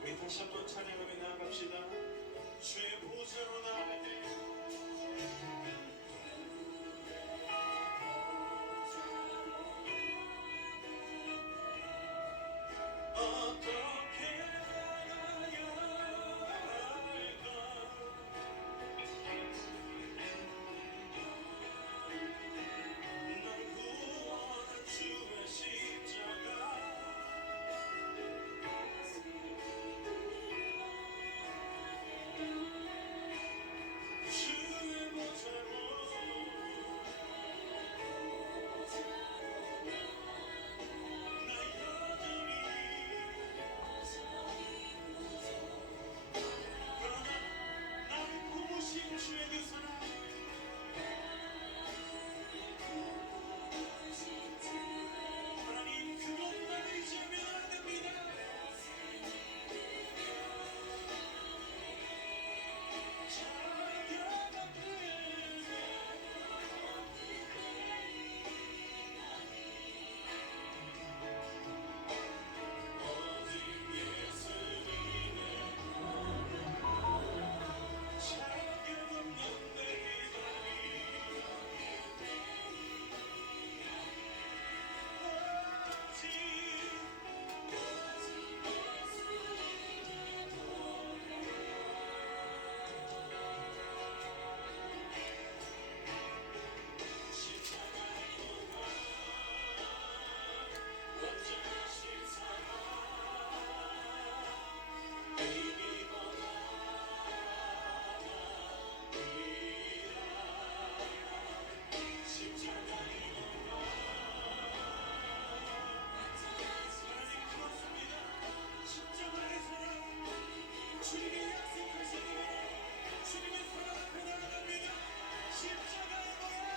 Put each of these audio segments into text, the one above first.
우리 다시 한번 찬양하며 나아갑시다. 주의 보좌로 나아갈 때 어떻게 나가야 할까? 날 구원한 주의 십자가 주의 보좌로 나 여전히 그러나 나를 부으신 주의 그 사랑 하나님 그것만 의지하면 안 됩니다. 주님의 약속하신 대로 주님의 사랑 앞에 나아갑니다. 십자가의 모양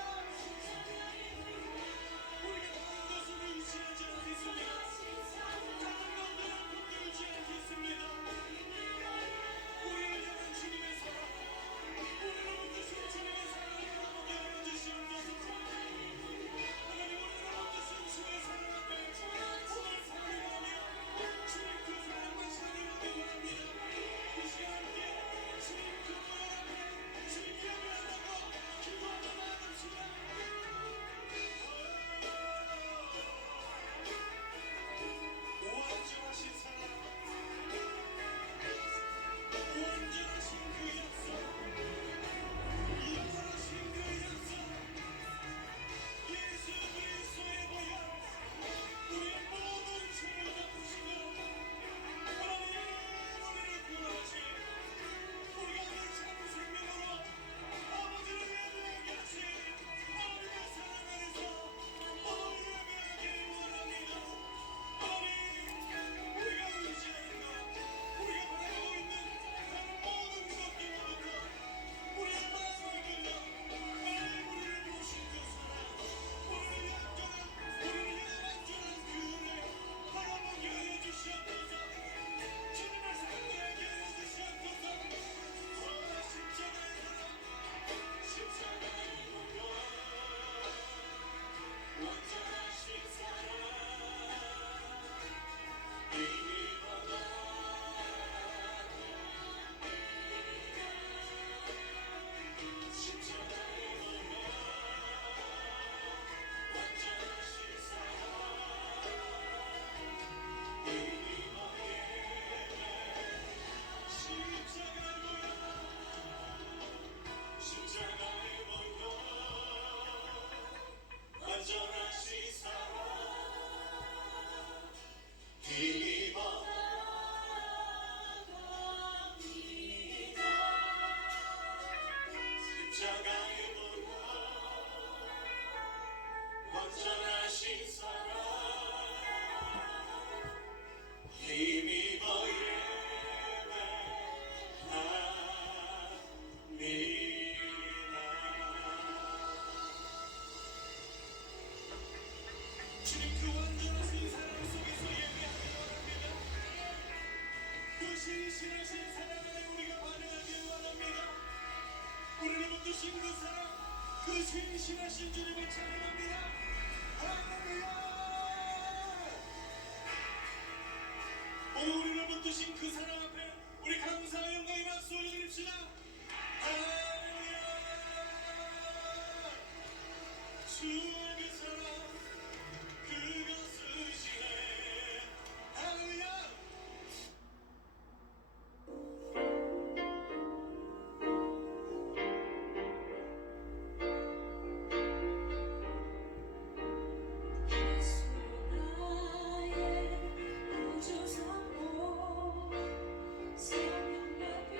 우리가 다른 것을 의지하지 않겠습니다. 다른 것들을 붙들지 않겠습니다. 우리를 향한 주님의 사랑 우리를 붙드신 주님의 사랑을 바라보게 하여 주시옵소서. 하나님 우리를 붙드신 주의 사랑 앞에 오늘 살아가며 주님 그 사랑과 찬양하기 바랍니다. 이 시간 함께 주님 그 모양 앞에 주님 예배한다고 기도하며 나아갑시다. 완전하신 사랑 주신 그 사랑, 그 신실하신 주님을 찬양합니다. 할렐루야. 오늘 우리를 붙드신 그 사랑 앞에 우리 감사와 영광의 박수 올려드립시다. 할렐루야. 주의 그 사랑 그가 쓰시네. 할렐루야. 예수 나의 구주 삼고 생명과 피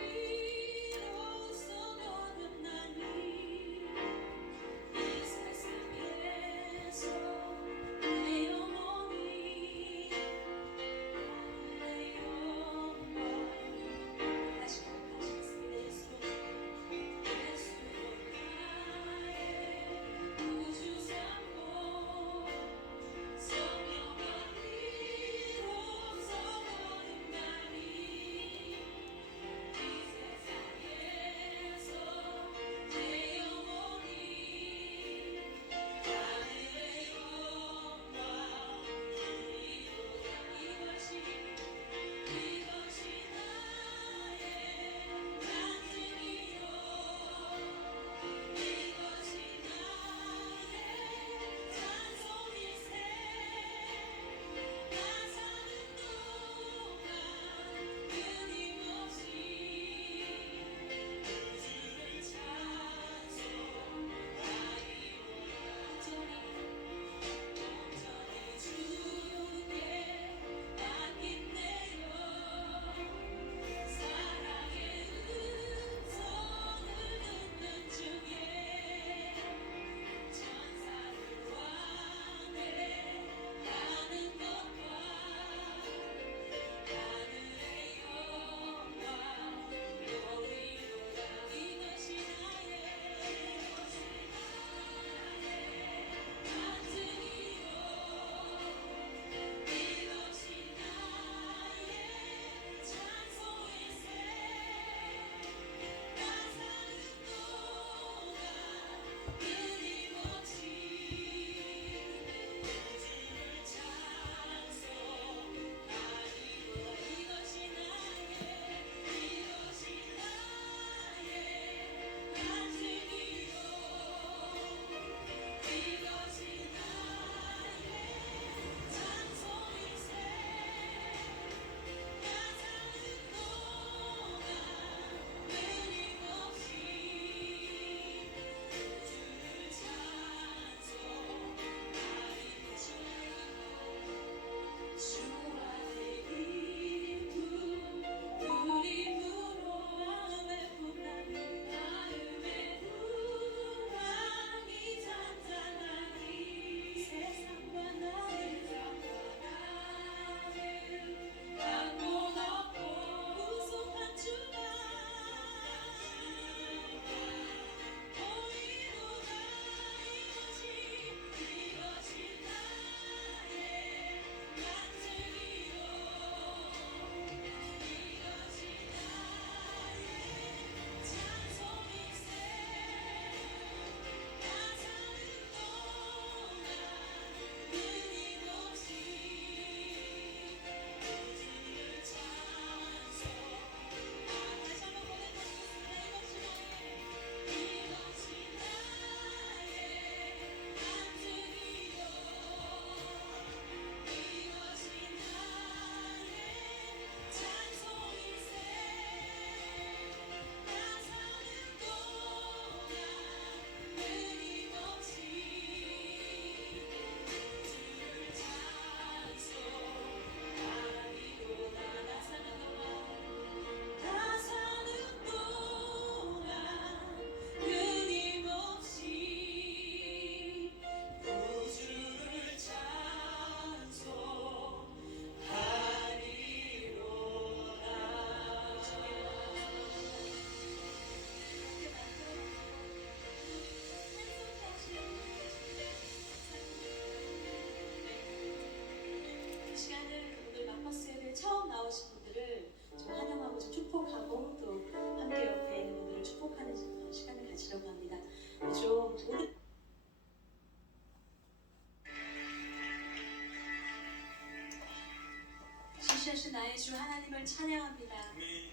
살아계신 나의 주 하나님을 찬양합니다. 아멘. 네.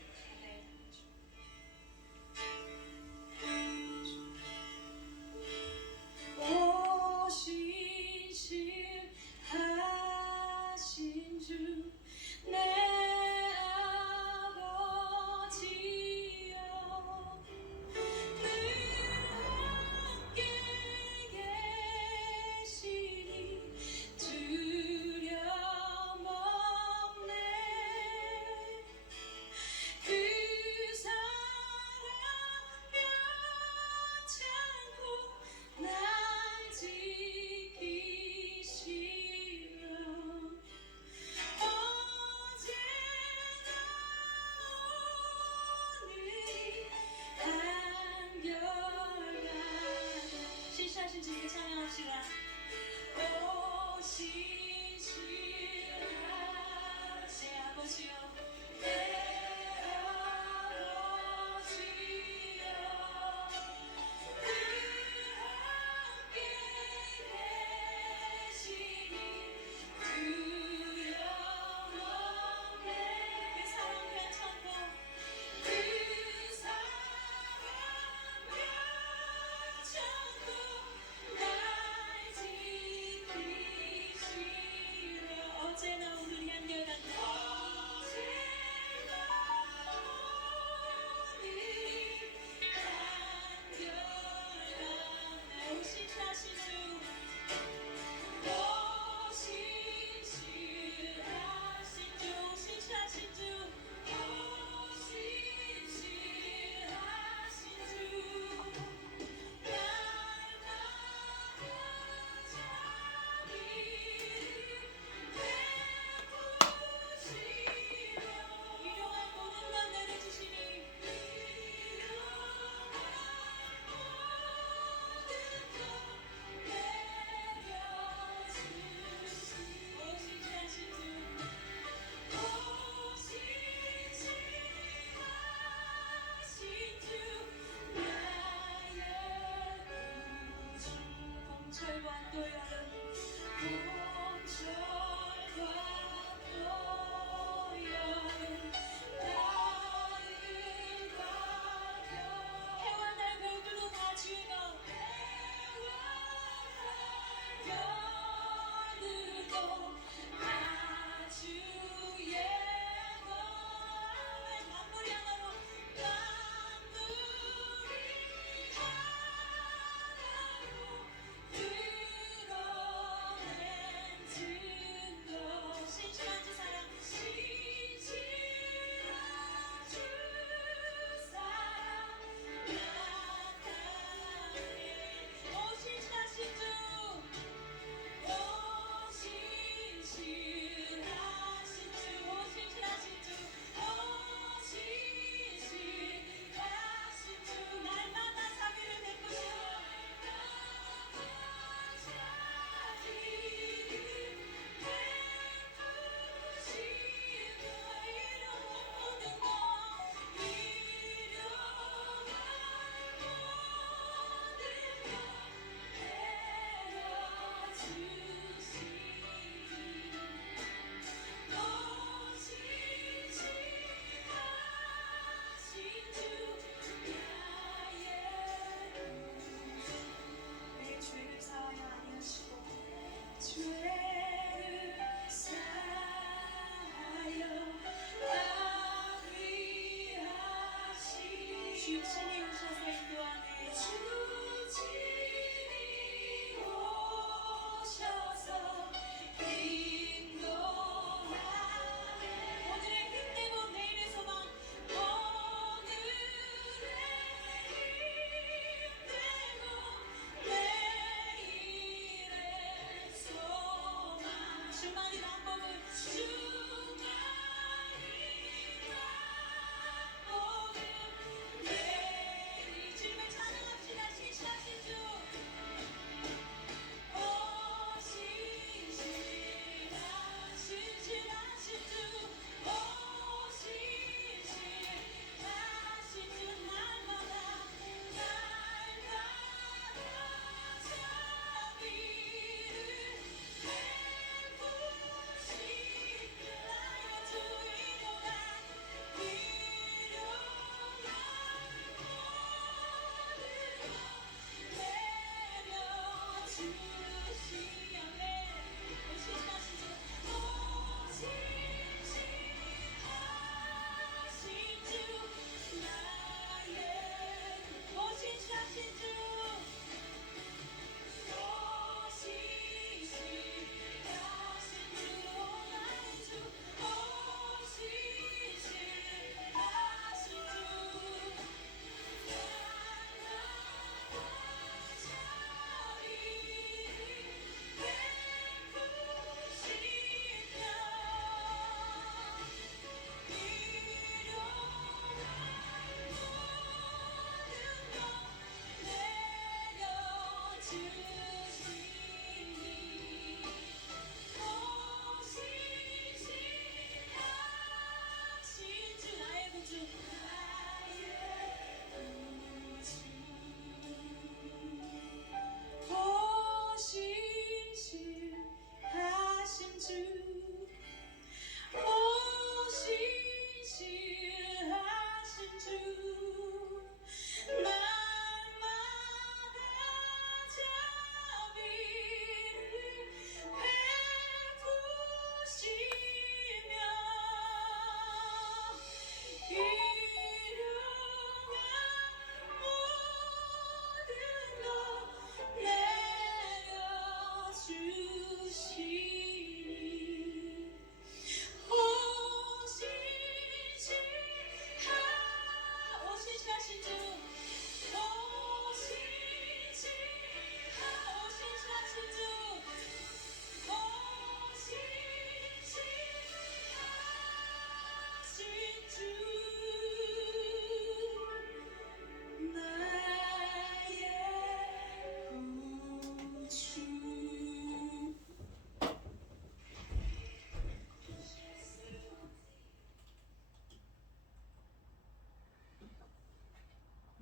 오신실하신 주 내 아버지여 늘 함께 계시니 두려움 없네. 그 사랑 변치 않고 날 지키시며 어제나 오늘이 한결같아. 신실하신 주님께 찬양합시다. 오신실하신 아버지여 내 아버지여 늘 함께 계시니 두려움 없네. 그 사랑 괜찮고 그 사랑 변찮고 날 지키시며 어제나 오늘이 한결같네. 어제나 오늘이 한결같네. 오신실하신 주 오신실하신 주 오신실하신 주 오신실하신 주 날 일용할 모든 것 내려주시니 오신실하신 주 오신실하신 주 나의 구주 봄철과 또 여름 봄철과 또 여름 가을과 겨울 해와 달 별들도 다 주인공 해와 달 별들도 다 주의 것 만물이 하나로 드러낸 증거 신실한 주 사랑 신실한 주 사랑 나타내 오신실하신 주 오신실하신 주 오신실하신 주 오신실하신 주 날마다 자비를 베푸시고 내 죄를 사하여 아니하시고 죄를 사하여 아니하시니 주 친히 오셔서 인도하네. 주 친히 오셔서 인도하네. 오늘의 힘내고 내일의 소망 오늘의 힘내고 내일의 소망 주만이 방법은 주만이 방법은 내일 주님을 찬양합시다. 신실하신 주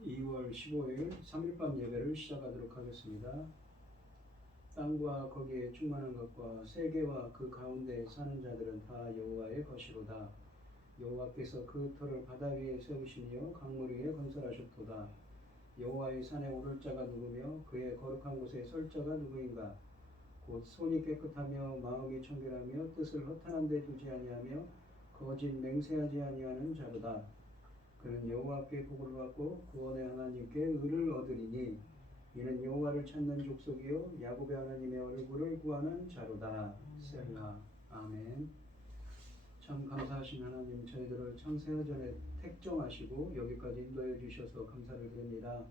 2월 15일 3일밤 예배를 시작하도록 하겠습니다. 땅과 거기에 충만한 것과 세계와 그 가운데 사는 자들은 다 여호와의 것이로다. 여호와께서 그 터를 바다 위에 세우시며 강물 위에 건설하셨도다. 여호와의 산에 오를 자가 누구며 그의 거룩한 곳에 설 자가 누구인가? 곧 손이 깨끗하며 마음이 청결하며 뜻을 허탄한 데 두지 아니하며 거짓 맹세하지 아니하는 자로다. 그는 여호와께 복을 받고 구원의 하나님께 의를 얻으리니 이는 여호와를 찾는 족속이요 야곱의 하나님의 얼굴을 구하는 자로다. 셀라. 아멘. 참 감사하신 하나님, 저희들을 창세하 전에 택정하시고 여기까지 인도해 주셔서 감사를 드립니다.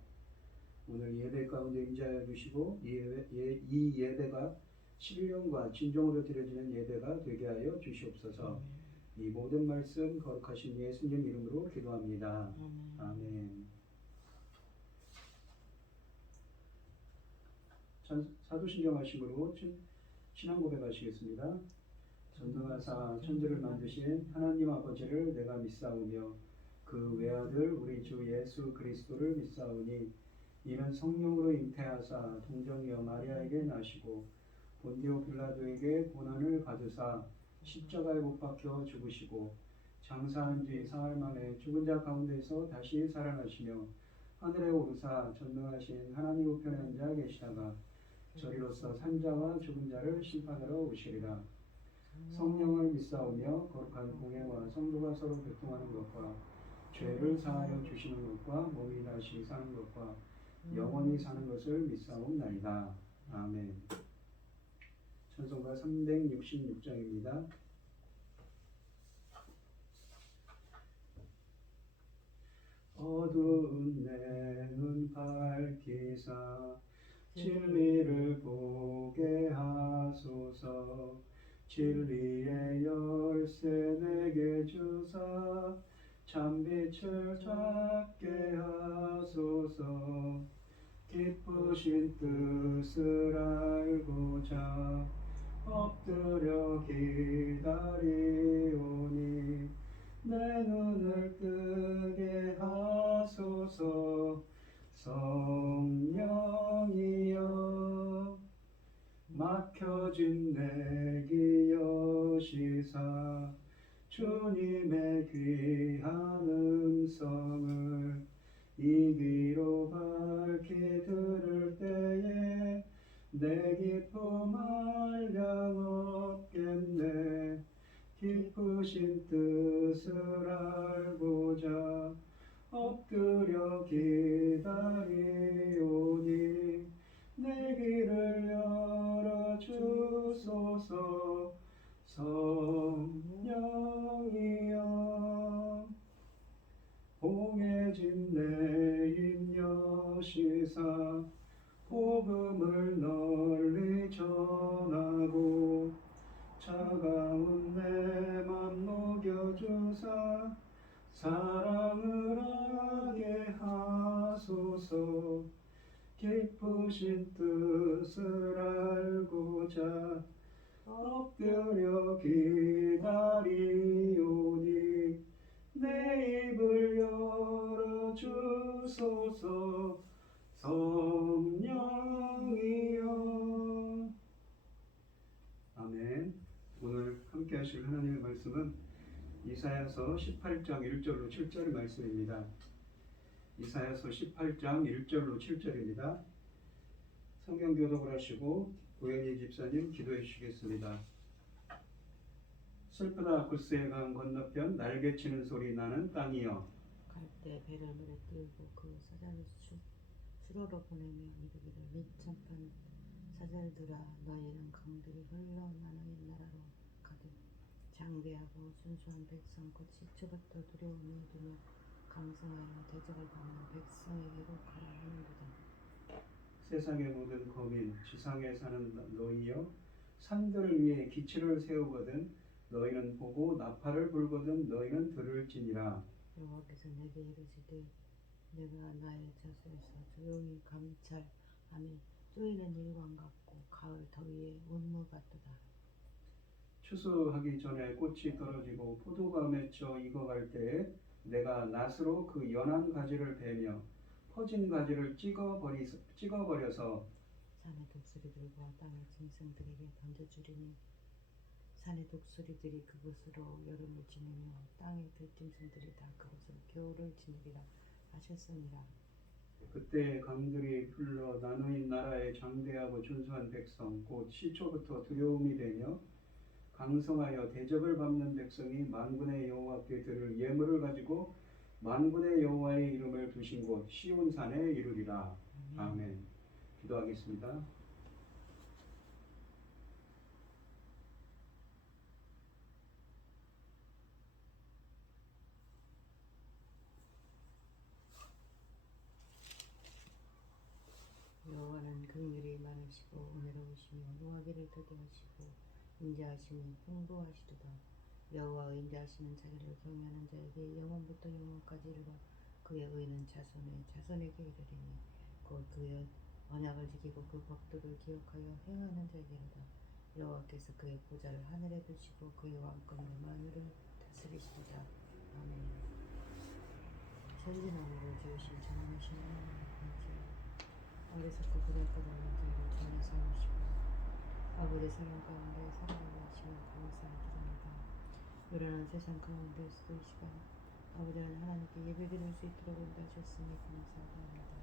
오늘 예배 가운데 임재하여 주시고 이 예배가 신령과 진정으로 드려지는 예배가 되게 하여 주시옵소서. 이 모든 말씀 거룩하신 예수님 이름으로 기도합니다. 아멘. 사도신경 하심으로 신앙 고백하시겠습니다. 전능하사 천지를 만드신 하나님 아버지를 내가 믿사오며 그 외아들 우리 주 예수 그리스도를 믿사오니 이는 성령으로 잉태하사 동정녀 마리아에게 나시고 본디오 빌라도에게 고난을 받으사 십자가에 못 박혀 죽으시고 장사한 지 사흘 만에 죽은 자 가운데서 다시 살아나시며 하늘에 오르사 전능하신 하나님 우편에 앉아 계시다가 저리로서 산자와 죽은 자를 심판하러 오시리라. 성령을 믿사오며 거룩한 공예와 성도가 서로 교통하는 것과 죄를 사하여 주시는 것과 몸이 다시 사는 것과 영원히 사는 것을 믿사옵나이다. 아멘. 찬송가 366장입니다. 어두운 내 눈 밝히사 진리를 보게 하소서. 진리의 열쇠 내게 주사 참빛을 찾게 하소서. 기쁘신 뜻을 알고자 엎드려 기다리오니 내 눈을 뜨게 하소서. 성령이여 막혀진 내 귀 여시사 주님의 귀한 음성을 이 귀로 밝히 들을 때에 내 기쁨 한량 없겠네. 기쁘신 뜻을 알고자 엎드려 기다리오니 내 귀를 열어 주소서. 성령이여 봉해진 내 입 여시사 복음을 널리 전하고 차가운 내 맘 녹여주사 사랑을 하게 하소서. 기쁘신 뜻을 알고자 엎드려 기다리오니 내 입을 열어 주소서. 성령이여. 아멘. 오늘 함께 하실 하나님의 말씀은 이사야서 18장 1절로 7절 말씀입니다. 이사야서 18장 1절로 7절입니다. 성경 교독을 하시고 고현희 집사님 기도해 주시겠습니다. 슬프다 굿세의 강 건너편 날개치는 소리 나는 땅이여. 갈대 배를 물에 띄우고 그 사자를 수로로 보내며 이르기를 민첩한 사자들아 너희는 강들이 흘러 나는 나라로 가되 장대하고 순수한 백성 곧 시초부터 두려움에 두며 강성하여 대적을 받는 백성에게로 가라 하는도다. 세상의 모든 거민 지상에 사는 너희여 산들 위에 기치를 세우거든 너희는 보고 나팔을 불거든 너희는 들을지니라. 여호와께서 내게 이르시되 내가 나의 자수에서 조용히 감찰하며 쪼이는 일광 같고 가을 더위에 운무 같도다. 추수하기 전에 꽃이 떨어지고 포도가 맺혀 익어갈 때에 내가 낫으로 그 연한 가지를 베며 퍼진 가지를 찍어버려서 산의 독수리들과 땅의 짐승들에게 던져주리니 산의 독수리들이 그곳으로 여름을 지내며 땅의 들짐승들이 다 그곳으로 겨울을 지내리라 하셨으니라. 그때 강들이 흘러 나누인 나라의 장대하고 준수한 백성 곧 시초부터 두려움이 되며 강성하여 대접을 받는 백성이 만군의 여호와께 드릴 예물을 가지고 만군의 여호와의 이름을 두신 곳 시온산에 이르리라. 아멘. 기도하겠습니다. 여호와는 긍휼이 많으시고 은혜로우시며 노하기를 더디하시고 인자하심이 풍부하시도다. 여호와의 인자하시는 자기를 경외하는 자에게 영원부터 영원까지 이르러 그의 의는 자손의 자손에게 이르리니 곧 그의 언약을 지키고 그 법도를 기억하여 행하는 자에게로다. 여호와께서 그의 보좌를 하늘에 두시고 그의 왕권으로 만유를 다스리시도다. 아멘. 천지만물을 지으신 전능하신 하나님의 권세 어리석고 부족하다 하는 자를 전에 삼으시고 아버지 사랑 가운데 살아가게 하시며 감사드립니다. 요란한 세상 가운데서도 이 시간 아버지는 하나님께 예배드릴 수 있도록 인도하셨으니 감사합니다.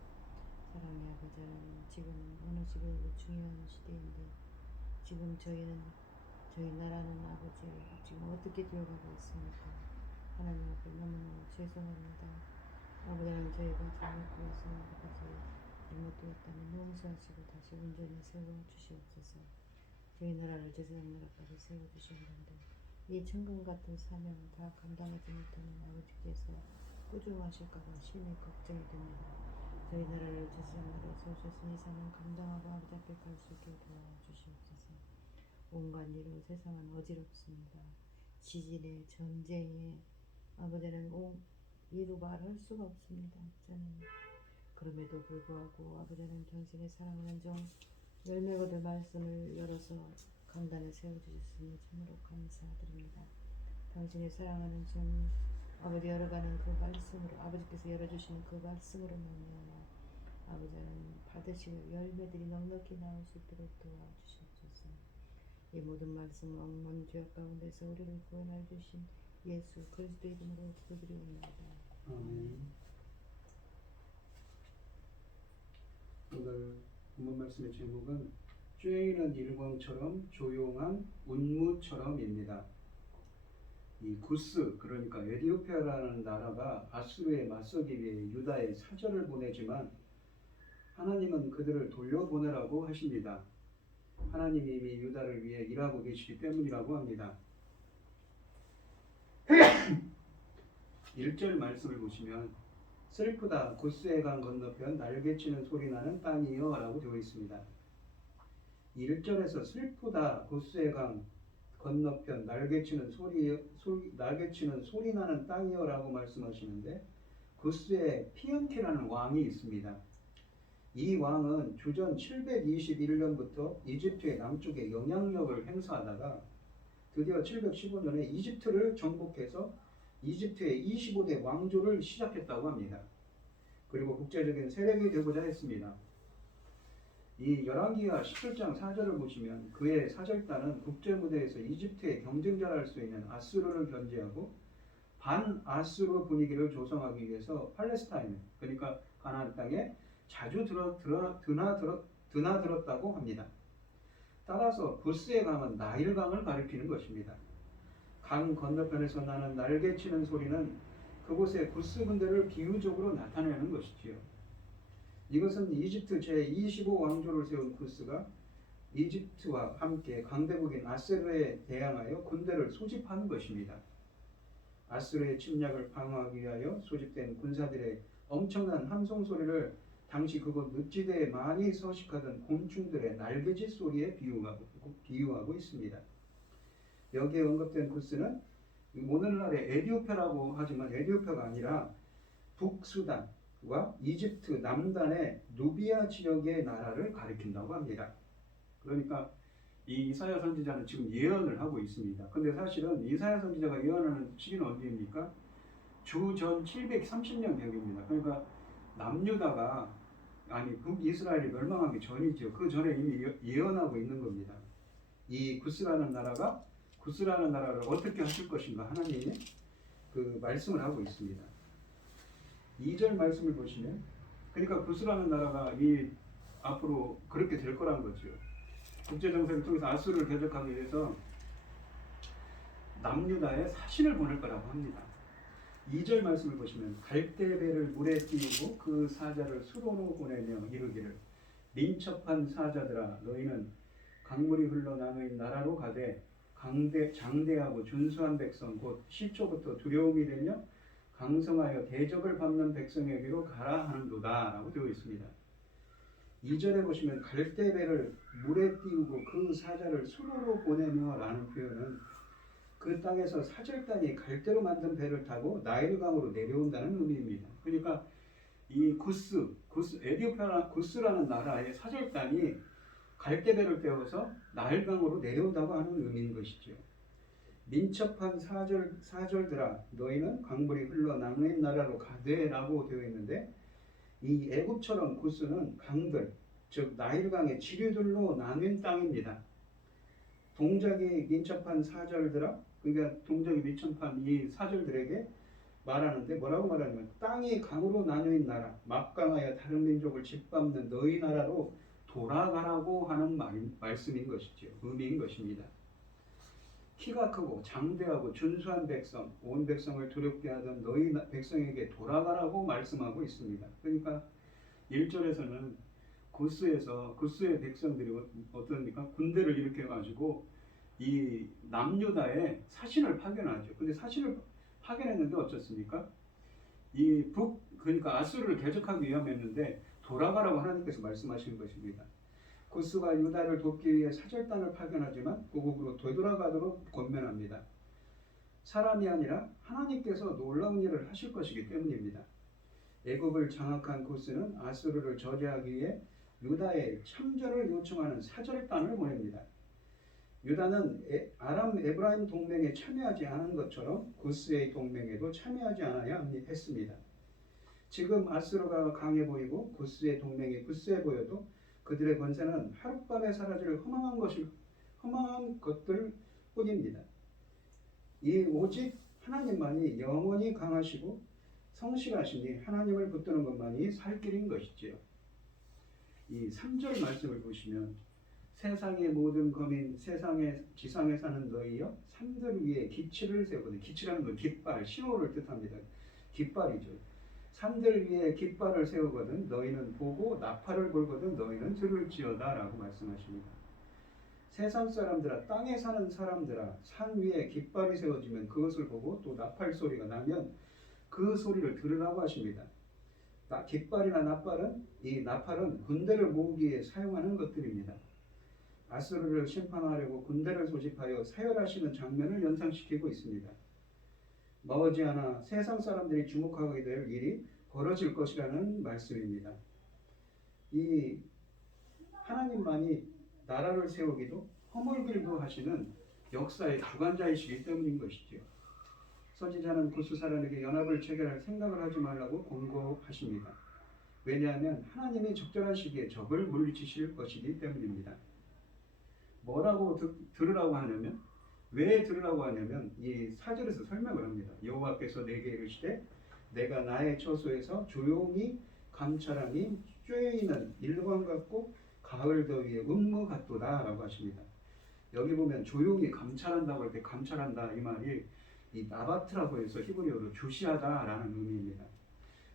사랑의 아버지 하나님, 지금 어느 시대에도 중요한 시대인데 지금 저희 나라는 아버지 지금 어떻게 되어가고 있습니까? 하나님 앞에 너무너무 죄송합니다. 아버지 하나님, 저희가 잘못되어서 아버지 잘못되었다면 용서하시고 다시 온전히 세워주시옵소서. 저희 나라를 제사장 나라까지 세워주셨는데 이 천금 같은 사명 다 감당하지 못하는 아버지께서 꾸중하실까봐 심히 걱정이 됩니다. 저희 나라를 제사장 나라에 세우셨으니 이 사명 감당하고 아버지 앞에 갈 수 있게 도와주시옵소서. 온갖 일로 세상은 어지럽습니다. 지진에 전쟁에 아버지는 이루 말할 수가 없습니다. 저는 그럼에도 불구하고 아버지는 당신의 사랑하는 종 열매 거둘 말씀을 열어서 강단에 세워주셨으니 참으로 감사드립니다. 당신의 사랑하는 종 아버지 열어가는 그 말씀으로 아버지께서 열어주시는 그 말씀으로 말미암아 아버지는 받으실 열매들이 넉넉히 나올 수 있도록 도와주시옵소서. 이 모든 말씀을 억만 죄악 가운데서 우리를 구원하여 주신 예수 그리스도 이름으로 기도드리옵나이다. 아멘. 오늘 본문 말씀의 제목은 쬐이는 일광처럼 조용한 운무처럼입니다. 이 구스, 그러니까 에디오피아라는 나라가 아수르에 맞서기 위해 유다에 사절을 보내지만 하나님은 그들을 돌려보내라고 하십니다. 하나님이 이미 유다를 위해 일하고 계시기 때문이라고 합니다. 1절 말씀을 보시면 슬프다 구스의 강 건너편 날개치는 소리나는 땅이여 라고 되어 있습니다. 1절에서 슬프다 구스의 강 건너편 날개치는 소리나는 땅이여 라고 말씀하시는데 구스에 피언키라는 왕이 있습니다. 이 왕은 주전 721년부터 이집트의 남쪽에 영향력을 행사하다가 드디어 715년에 이집트를 정복해서 이집트의 25대 왕조를 시작했다고 합니다. 그리고 국제적인 세력이 되고자 했습니다. 이 열왕기하 17장 4절을 보시면 그의 사절단은 국제무대에서 이집트의 경쟁자를 할 수 있는 아수르를 견제하고 반아수르 분위기를 조성하기 위해서 팔레스타인, 그러니까 가나안 땅에 자주 드나들었다고 합니다. 따라서 구스의 강은 나일강을 가리키는 것입니다. 강 건너편에서 나는 날개치는 소리는 그곳의 구스 군대를 비유적으로 나타내는 것이지요. 이것은 이집트 제25왕조를 세운 구스가 이집트와 함께 강대국인 아수르에 대항하여 군대를 소집하는 것입니다. 아수르의 침략을 방어하기 위하여 소집된 군사들의 엄청난 함성 소리를 당시 그곳 늪지대에 많이 서식하던 곤충들의 날개짓 소리에 비유하고 있습니다. 여기에 언급된 구스는 오늘날의 에디오피아라고 하지만 에디오피아가 아니라 북수단과 이집트 남단의 누비아 지역의 나라를 가리킨다고 합니다. 그러니까 이 이사야 선지자는 지금 예언을 하고 있습니다. 근데 사실은 이사야 선지자가 예언하는 시기는 언제입니까? 주전 730년 기억입니다. 그러니까 남유다가 아니 북이스라엘이 멸망하기 전이죠. 그 전에 이미 예언하고 있는 겁니다. 이 구스라는 나라를 어떻게 하실 것인가 하나님이 그 말씀을 하고 있습니다. 2절 말씀을 보시면 그러니까 구스라는 나라가 이 앞으로 그렇게 될 거란 거죠. 국제정세를 통해서 아수르를 대적하기 위해서 남유다에 사신을 보낼 거라고 합니다. 2절 말씀을 보시면 갈대배를 물에 띄우고 그 사자를 수로로 보내며 이르기를 민첩한 사자들아 너희는 강물이 흘러 나누인 나라로 가되 장대하고 준수한 백성 곧 시초부터 두려움이 되며 강성하여 대적을 밟는 백성에게로 가라 하는도다 라고 되어 있습니다. 2절에 보시면 갈대배를 물에 띄우고 그 사자를 수로로 보내며 라는 표현은 그 땅에서 사절단이 갈대로 만든 배를 타고 나일강으로 내려온다는 의미입니다. 그러니까 이 에디오피아 구스라는 나라의 사절단이 갈대배를 태워서 나일강으로 내려온다고 하는 의미인 것이죠. 민첩한 사절들아 너희는 강물이 흘러 나누인 나라로 가되라고 되어 있는데 이 애굽처럼 구스는 강들 즉 나일강의 지류들로 나뉜 땅입니다. 동작이 민첩한 사절들아 그러니까 동작이 민첩한 이 사절들에게 말하는데 뭐라고 말하냐면 땅이 강으로 나누인 나라 막강하여 다른 민족을 짓밟는 너희 나라로 돌아가라고 하는 말씀인 것이죠. 의미인 것입니다. 키가 크고 장대하고 준수한 백성 온 백성을 두렵게 하던 너희 백성에게 돌아가라고 말씀하고 있습니다. 그러니까 1절에서는 구스의 백성들이 어떻습니까? 군대를 일으켜 가지고 이 남유다에 사신을 파견하죠. 근데 사신을 파견했는데 어쩌습니까? 그러니까 아수르를 대적하기 위함이었는데 돌아가라고 하나님께서 말씀하시는 것입니다. 구스가 유다를 돕기 위해 사절단을 파견하지만 고국으로 되돌아가도록 권면합니다. 사람이 아니라 하나님께서 놀라운 일을 하실 것이기 때문입니다. 애굽을 장악한 구스는 아수르를 저지하기 위해 유다에 참전을 요청하는 사절단을 보냅니다. 유다는 아람 에브라임 동맹에 참여하지 않은 것처럼 구스의 동맹에도 참여하지 않아야 했습니다. 지금 아수르가 강해 보이고 구스의 동맹이 굳세 보여도 그들의 권세는 하룻밤에 사라질 허망한 것들 뿐입니다. 오직 하나님만이 영원히 강하시고 성실하시니 하나님을 붙드는 것만이 살 길인 것이지요. 이 3절 말씀을 보시면 세상의 모든 거민 지상에 사는 너희여 산들 위에 기치를 세우거든. 기치라는 건 깃발, 신호를 뜻합니다. 깃발이죠. 산들 위에 깃발을 세우거든 너희는 보고 나팔을 불거든 너희는 들을지어다 라고 말씀하십니다. 세상 사람들아 땅에 사는 사람들아 산 위에 깃발이 세워지면 그것을 보고 또 나팔 소리가 나면 그 소리를 들으라고 하십니다. 깃발이나 나팔은 군대를 모으기 위해 사용하는 것들입니다. 아수르를 심판하려고 군대를 소집하여 사열하시는 장면을 연상시키고 있습니다. 머지않아 세상 사람들이 주목하게 될 일이 벌어질 것이라는 말씀입니다. 이 하나님만이 나라를 세우기도 허물기도 하시는 역사의 주관자이시기 때문인 것이죠. 선지자는 구스 사람에게 연합을 체결할 생각을 하지 말라고 권고하십니다. 왜냐하면 하나님이 적절한 시기에 적을 물리치실 것이기 때문입니다. 뭐라고 들으라고 하냐면 왜 들으라고 하냐면 이 4절에서 설명을 합니다. 여호와께서 내게 이르시되 내가 나의 처소에서 조용히 감찰함이 쬐이는 일광 같고 가을 더위에 음모 같도다 라고 하십니다. 여기 보면 조용히 감찰한다고 할 때 감찰한다 이 말이 이 나바트라고 해서 히브리어로 주시하다 라는 의미입니다.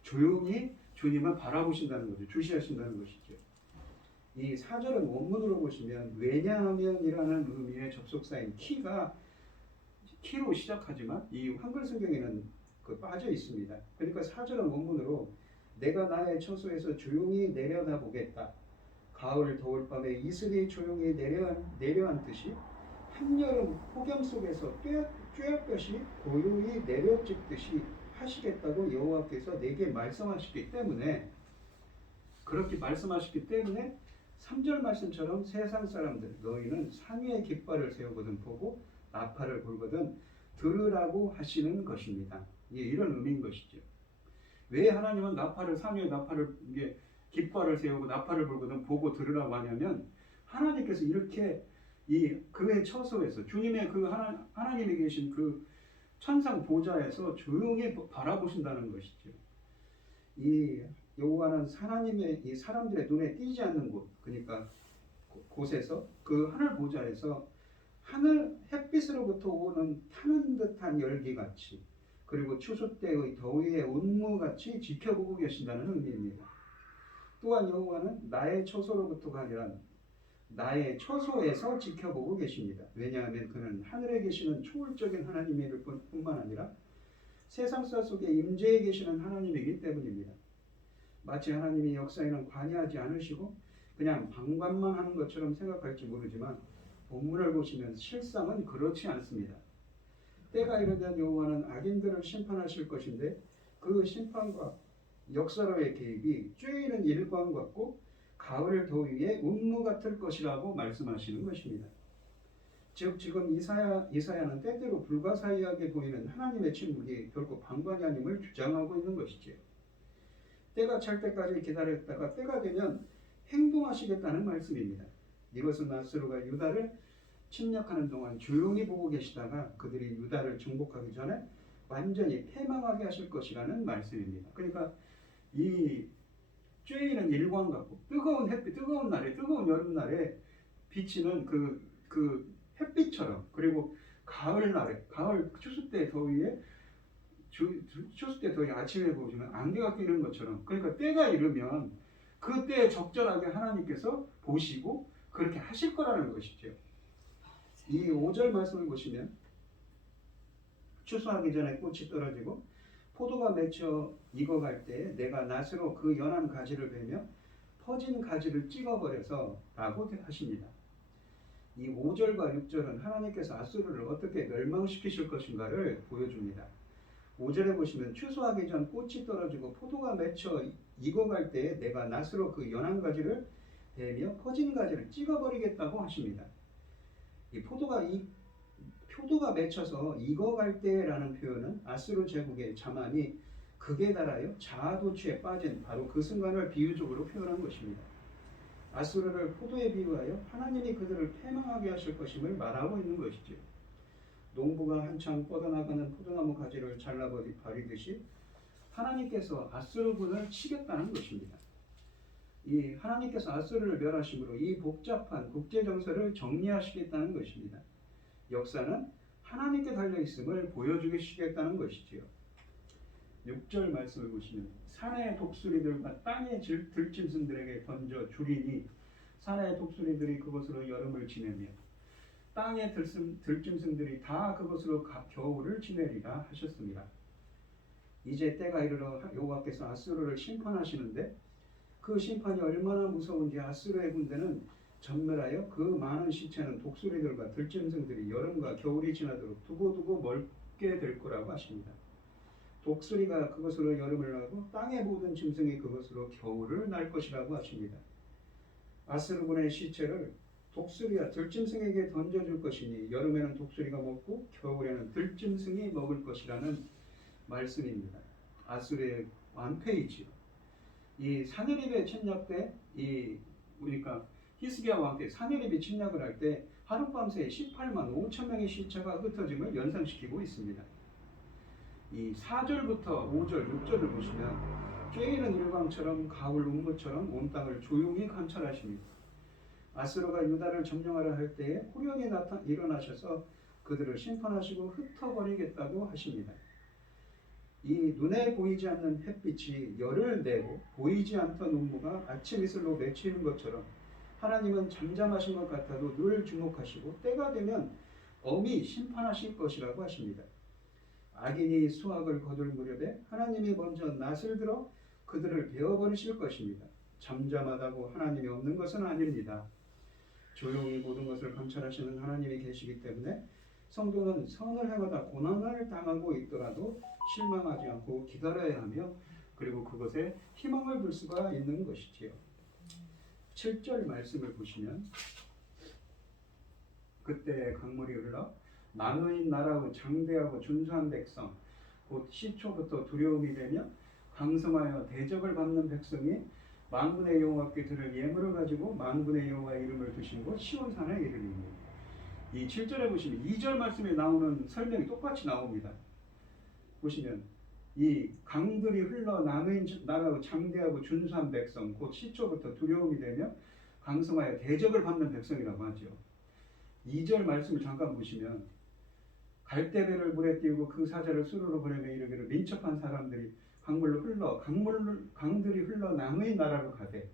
조용히 주님을 바라보신다는 거죠. 주시하신다는 것이죠. 이 4절은 원문으로 보시면 왜냐하면이라는 의미의 접속사인 키로 시작하지만 이 한글 성경에는 빠져 있습니다. 그러니까 4절은 원문으로 내가 나의 처소에서 조용히 내려다보겠다. 가을 더울 밤에 이슬이 조용히 내려앉듯이 한여름 폭염 속에서 쬐약볕이 고요히 내려찍듯이 하시겠다고 여호와께서 내게 말씀하셨기 때문에 그렇게 말씀하셨기 때문에 3절 말씀처럼 세상 사람들 너희는 산 위에 깃발을 세우거든 보고 나팔을 불거든 들으라고 하시는 것입니다. 이런 의미인 것이죠. 왜 하나님은 나팔을 산 위에 나팔을 이게 깃발을 세우고 나팔을 불거든 보고 들으라고 하냐면 하나님께서 이렇게 이 그의 처소에서 주님의 그 하나님이 계신 그 천상 보좌에서 조용히 바라보신다는 것이죠. 이 여호와는 하나님의 이 사람들의 눈에 띄지 않는 곳, 그러니까 곳에서 그 하늘 보좌에서 하늘 햇빛으로부터 오는 타는 듯한 열기 같이 그리고 추수 때의 더위의 운무 같이 지켜보고 계신다는 의미입니다. 또한 여호와는 나의 처소로부터가 아니라 나의 처소에서 지켜보고 계십니다. 왜냐하면 그는 하늘에 계시는 초월적인 하나님일 뿐만 아니라 세상사 속에 임재해 계시는 하나님이기 때문입니다. 마치 하나님이 역사에는 관여하지 않으시고 그냥 방관만 하는 것처럼 생각할지 모르지만 본문을 보시면 실상은 그렇지 않습니다. 때가 이르면 여호와는 악인들을 심판하실 것인데 그 심판과 역사로의 개입이 쬐이는 일광 같고 가을 더위에 운무 같을 것이라고 말씀하시는 것입니다. 즉 지금 이사야는 때때로 불가사의하게 보이는 하나님의 침묵이 결코 방관이 아님을 주장하고 있는 것이지요. 때가 찰 때까지 기다렸다가 때가 되면 행동하시겠다는 말씀입니다. 이것은 나스로가 유다를 침략하는 동안 조용히 보고 계시다가 그들이 유다를 정복하기 전에 완전히 패망하게 하실 것이라는 말씀입니다. 그러니까 이 쬐이는 일광 같고 뜨거운 햇빛, 뜨거운 날에 뜨거운 여름날에 비치는 그 햇빛처럼 그리고 가을날에 가을 추수 때 더위에 추수 때 더위 아침에 보시면 안개가 끼는 것처럼 그러니까 때가 이르면 그때 적절하게 하나님께서 보시고 그렇게 하실 거라는 것이죠. 이 5절 말씀을 보시면 추수하기 전에 꽃이 떨어지고 포도가 맺혀 익어갈 때 내가 낫으로 그 연한 가지를 베며 퍼진 가지를 찍어버려서 라고 하십니다. 이 5절과 6절은 하나님께서 아수르를 어떻게 멸망시키실 것인가를 보여줍니다. 5절에 보시면 추수하기 전 꽃이 떨어지고 포도가 맺혀 익어갈 때 내가 낫으로 그 연한 가지를 베며 퍼진 가지를 찍어버리겠다고 하십니다. 이 포도가 맺혀서 익어갈 때라는 표현은 아수르 제국의 자만이 극에 달하여 자아도취에 빠진 바로 그 순간을 비유적으로 표현한 것입니다. 아수르를 포도에 비유하여 하나님이 그들을 패망하게 하실 것임을 말하고 있는 것이죠. 농부가 한창 뻗어나가는 포도나무 가지를 잘라버리듯이 하나님께서 아수르군을 치겠다는 것입니다. 이 하나님께서 아수르를 멸하심으로 이 복잡한 국제 정세를 정리하시겠다는 것입니다. 역사는 하나님께 달려있음을 보여주시겠다는 것이지요. 6절 말씀을 보시면 산의 독수리들과 땅의 들짐승들에게 던져 주리니 산의 독수리들이 그것으로 여름을 지내며 땅의 들짐승들이 다 그것으로 겨울을 지내리라 하셨습니다. 이제 때가 이르러 여호와께서 아수르를 심판하시는데 그 심판이 얼마나 무서운지 아수르의 군대는 전멸하여 그 많은 시체는 독수리들과 들짐승들이 여름과 겨울이 지나도록 두고두고 멀게 될 거라고 하십니다. 독수리가 그것으로 여름을 나고 땅의 모든 짐승이 그것으로 겨울을 날 것이라고 하십니다. 아수르군의 시체를 독수리와 들짐승에게 던져줄 것이니 여름에는 독수리가 먹고 겨울에는 들짐승이 먹을 것이라는 말씀입니다. 아수르의 완패이지요. 이 사네립의 침략 때 그러니까 히스기야 왕 때 사네립이 침략을 할 때 하룻밤새 18만 5천 명의 시체가 흩어짐을 연상시키고 있습니다. 이 4절부터 5절, 6절을 보시면 쬐이는 일광처럼 가을 운무처럼 온 땅을 조용히 감찰하십니다. 아수르가 유다를 점령하려 할 때에 호련히 일어나셔서 그들을 심판하시고 흩어버리겠다고 하십니다. 이 눈에 보이지 않는 햇빛이 열을 내고 보이지 않던 운무가 아침 이슬로 맺히는 것처럼 하나님은 잠잠하신 것 같아도 늘 주목하시고 때가 되면 엄히 심판하실 것이라고 하십니다. 악인이 수확을 거둘 무렵에 하나님이 먼저 낫을 들어 그들을 베어버리실 것입니다. 잠잠하다고 하나님이 없는 것은 아닙니다. 조용히 모든 것을 감찰하시는 하나님이 계시기 때문에 성도는 선을 행하다 고난을 당하고 있더라도 실망하지 않고 기다려야 하며 그리고 그것에 희망을 둘 수가 있는 것이지요. 7절 말씀을 보시면 그때 강물이 흘러 나누인 나라의 장대하고 준수한 백성 곧 시초부터 두려움이 되며 강성하여 대접을 받는 백성이 만군의 여호와께 드릴 예물을 가지고 만군의 여호와의 이름을 두신 곳 시온산에 이르리니. 이 7절에 보시면 2절 말씀에 나오는 설명이 똑같이 나옵니다. 보시면 이 강들이 흘러 남의 나라고 장대하고 준수한 백성 곧 시초부터 두려움이 되며 강성하여 대접을 받는 백성이라고 하죠. 2절 말씀을 잠깐 보시면 갈대배를 물에 띄우고 그 사자를 수로로 보내며 이르기를 민첩한 사람들이 강들이 흘러 남의 나라로 가되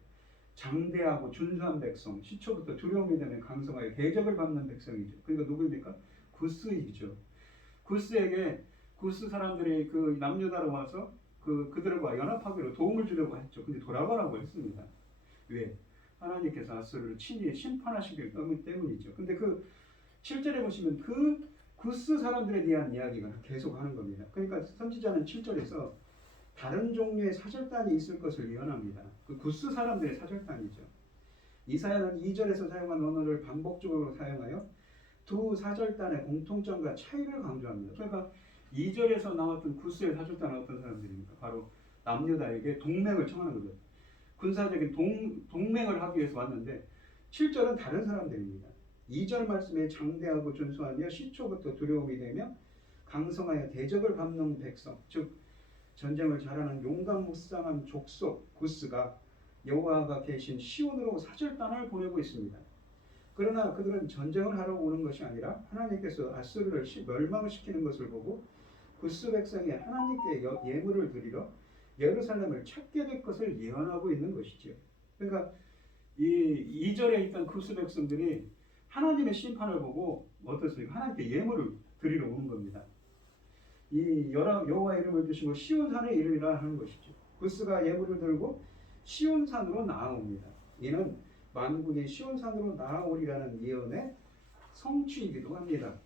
장대하고 준수한 백성 시초부터 두려움이 되면 강성하여 대접을 받는 백성이죠. 그러니까 누구입니까? 구스이죠. 구스에게 구스 사람들이 그 남유다로 와서 그들과 연합하기로 도움을 주려고 했죠. 근데 돌아가라고 했습니다. 왜? 하나님께서 아수르를 친히 심판하시기 때문이죠. 근데 그 7절에 보시면 그 구스 사람들에 대한 이야기가 계속 하는 겁니다. 그러니까 선지자는 7절에서 다른 종류의 사절단이 있을 것을 예언합니다. 그 구스 사람들의 사절단이죠. 이사야는 2절에서 사용한 언어를 반복적으로 사용하여 두 사절단의 공통점과 차이를 강조합니다. 그러니까 2절에서 나왔던 구스의 사절단은 어떤 사람들입니까? 바로 남유다에게 동맹을 청하는 거죠. 군사적인 동맹을 하기 위해서 왔는데 7절은 다른 사람들입니다. 2절 말씀에 장대하고 준수하며 시초부터 두려움이 되며 강성하여 대접을 받는 백성, 즉 전쟁을 잘하는 용감무쌍한 족속 구스가 여호와가 계신 시온으로 사절단을 보내고 있습니다. 그러나 그들은 전쟁을 하러 오는 것이 아니라 하나님께서 아수르를 멸망시키는 것을 보고 구스 백성이 하나님께 예물을 드리러 예루살렘을 찾게 될 것을 예언하고 있는 것이지요. 그러니까 이 2절에 있던 구스 백성들이 하나님의 심판을 보고 어떻습니까? 하나님께 예물을 드리러 오는 겁니다. 이 여호와 이름을 두시고 시온산에 이르리라 하는 것이죠. 구스가 예물을 들고 시온산으로 나아옵니다. 이는 만군이 시온산으로 나아오리라는 예언의 성취이기도 합니다.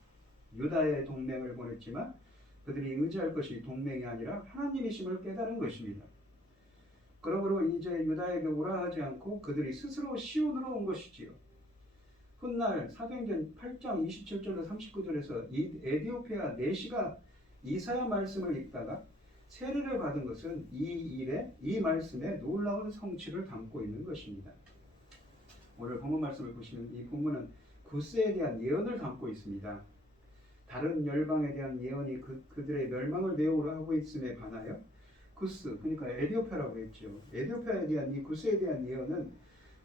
유다의 동맹을 보냈지만 그들이 의지할 것이 동맹이 아니라 하나님이심을 깨달은 것입니다. 그러므로 이제 유다에게 오라 하지 않고 그들이 스스로 시온으로 온 것이지요. 훗날 사도행전 8장 27절로 39절에서 에디오피아 내시가 이사야 말씀을 읽다가 세례를 받은 것은 이 말씀의 놀라운 성취를 담고 있는 것입니다. 오늘 본문 말씀을 보시면 이 본문은 구스에 대한 예언을 담고 있습니다. 다른 열방에 대한 예언이 그들의 멸망을 내오라 하고 있음에 반하여 구스, 그러니까 에디오피아라고 했죠. 에디오피아에 대한 이 구스에 대한 예언은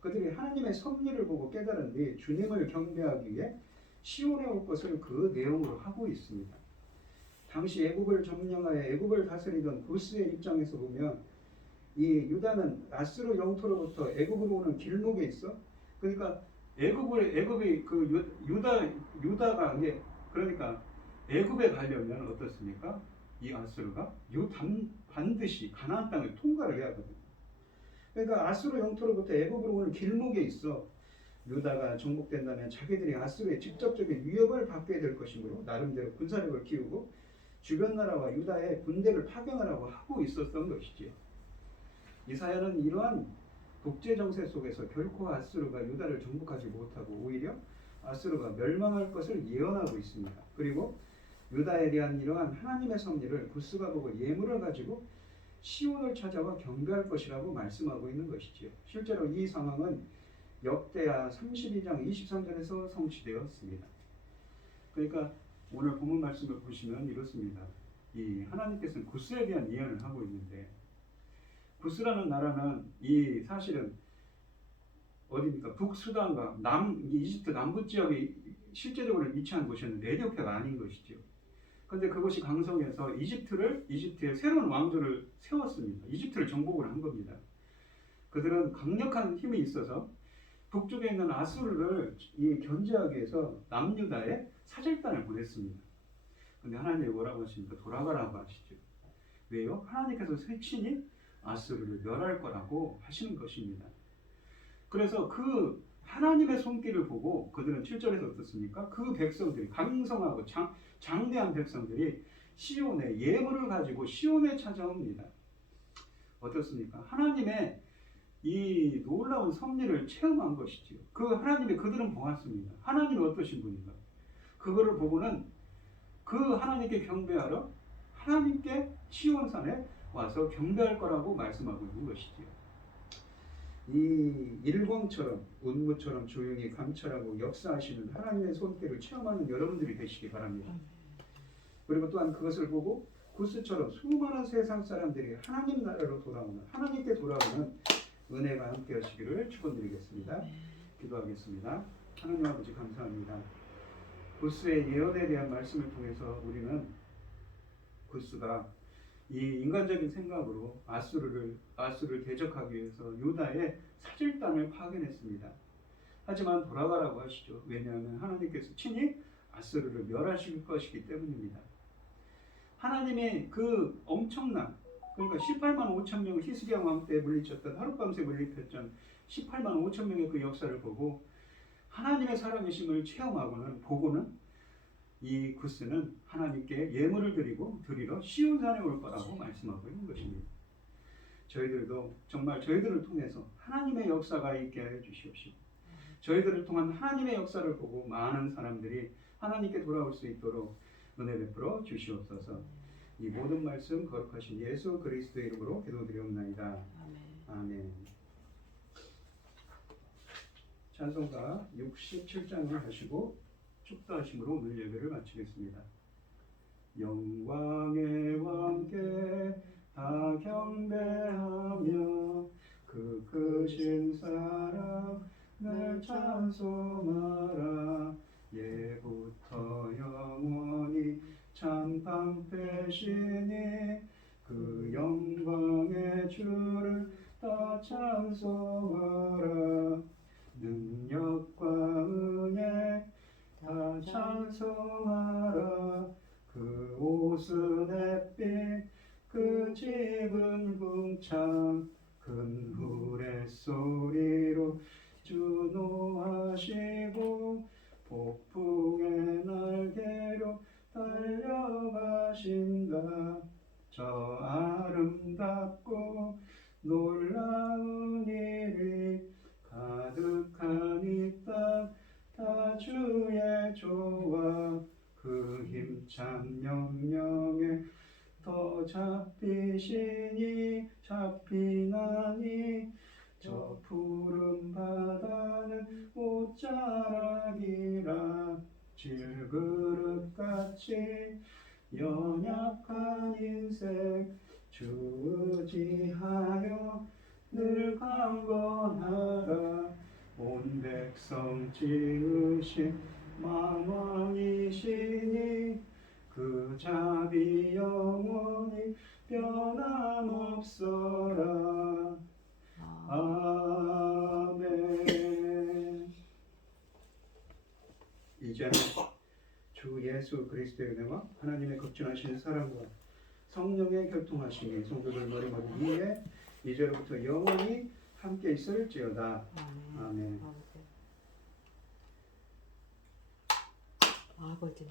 그들이 하나님의 섭리를 보고 깨달은 뒤 주님을 경배하기 위해 시온에 올 것을 그 내용으로 하고 있습니다. 당시 애굽을 점령하여 애굽을 다스리던 구스의 입장에서 보면 이 유다는 아수르 영토로부터 애굽으로 오는 길목에 있어. 그러니까 애굽이 그 유다가 이게 그러니까 애굽에 가려면 어떻습니까? 이 아수르가 반드시 가나안 땅을 통과를 해야 하거든요. 그러니까 아수르 영토로부터 애굽으로 오는 길목에 있어. 유다가 정복된다면 자기들이 아수르의 직접적인 위협을 받게 될 것이므로 나름대로 군사력을 키우고 주변 나라와 유다의 군대를 파견하라고 하고 있었던 것이지요. 이사야는 이러한 독재 정세 속에서 결코 아수르가 유다를 정복하지 못하고 오히려 아수르가 멸망할 것을 예언하고 있습니다. 그리고 유다에 대한 이러한 하나님의 섭리를 구스가 보고 예물을 가지고 시온을 찾아와 경배할 것이라고 말씀하고 있는 것이지요. 실제로 이 상황은 역대하 32장 23절에서 성취되었습니다. 그러니까 오늘 본문 말씀을 보시면 이렇습니다. 이 하나님께서는 구스에 대한 예언을 하고 있는데 구스라는 나라는 이 사실은 어디입니까? 북수단과 이집트 남부 지역에 실제적으로 위치한 곳이었는데 에디오피아가 아닌 것이죠. 그런데 그것이 강성해서 이집트의 새로운 왕조를 세웠습니다. 이집트를 정복을 한 겁니다. 그들은 강력한 힘이 있어서 북쪽에 있는 아수르를 견제하기 위해서 남유다에 사절단을 보냈습니다. 그런데 하나님이 뭐라고 하십니까? 돌아가라고 하시죠. 왜요? 하나님께서 친히 아수르를 멸할 거라고 하시는 것입니다. 그래서 그 하나님의 손길을 보고 그들은 7절에서 어떻습니까? 그 백성들이 강성하고 장대한 백성들이 시온에 예물을 가지고 시온에 찾아옵니다. 어떻습니까? 하나님의 이 놀라운 섭리를 체험한 것이지요. 그 하나님이 그들은 보았습니다. 하나님이 어떠신 분인가? 그거를 보고는 그 하나님께 경배하러 하나님께 시온산에 와서 경배할 거라고 말씀하고 있는 것이지요. 이 일광처럼 운무처럼 조용히 감찰하고 역사하시는 하나님의 손길을 체험하는 여러분들이 되시기 바랍니다. 그리고 또한 그것을 보고 구스처럼 수많은 세상 사람들이 하나님 나라로 돌아오는, 하나님께 돌아오는 은혜가 함께 하시기를 축원드리겠습니다. 기도하겠습니다. 하나님 아버지 감사합니다. 구스의 예언에 대한 말씀을 통해서 우리는 구스가 이 인간적인 생각으로 아수르를 대적하기 위해서 유다의 사절단을 파견했습니다. 하지만 돌아가라고 하시죠. 왜냐하면 하나님께서 친히 아수르를 멸하실 것이기 때문입니다. 하나님의 그 엄청난, 그러니까 18만 5천 명을 히스기야 왕 때 물리쳤던, 하룻밤새 물리쳤던 18만 5천 명의 그 역사를 보고 하나님의 살아계심을 체험하고는 보고는 이 구스는 하나님께 예물을 드리러 시온산에 올 거라고 말씀하고 있는 것입니다. 저희들도 정말 저희들을 통해서 하나님의 역사가 있게 하여 주시옵시고, 저희들을 통한 하나님의 역사를 보고 많은 사람들이 하나님께 돌아올 수 있도록 은혜 베풀어 주시옵소서. 이 모든 말씀 거룩하신 예수 그리스도의 이름으로 기도드리옵나이다. 아멘. 찬송가 67장을 하시고 축도하심으로 오늘 예배를 마치겠습니다. 영광의 왕께 다 경배하며 그 크신 사랑을 찬송하라. 예부터 영원히 참 방패시니 그 영광의 주를 다 찬송하라. 능력과 은혜 다 찬송하라. 그 옷은 햇빛 그 집은 궁창 큰 후레소리로 주노하시고 폭풍의 날개로 달려가신다. 저 아름답고 놀라운 일이 가득한 이 땅 다 주의 조와 그 힘찬 명령에 더 잡히나니 저 푸른 바다는 옷자락이라. 질그릇같이 연약한 인생 주 의지하여 늘 강건하라. 온 백성 지으신 만왕이시니 그 자비 영원히 변함없어라. 아멘. 이제는 주 예수 그리스도의 은혜와 하나님의 극진하신 사랑과 성령의 교통하심이 성도들 머리머리 위에 이제로부터 영원히 함께 있을지어다. 아멘. 아버지.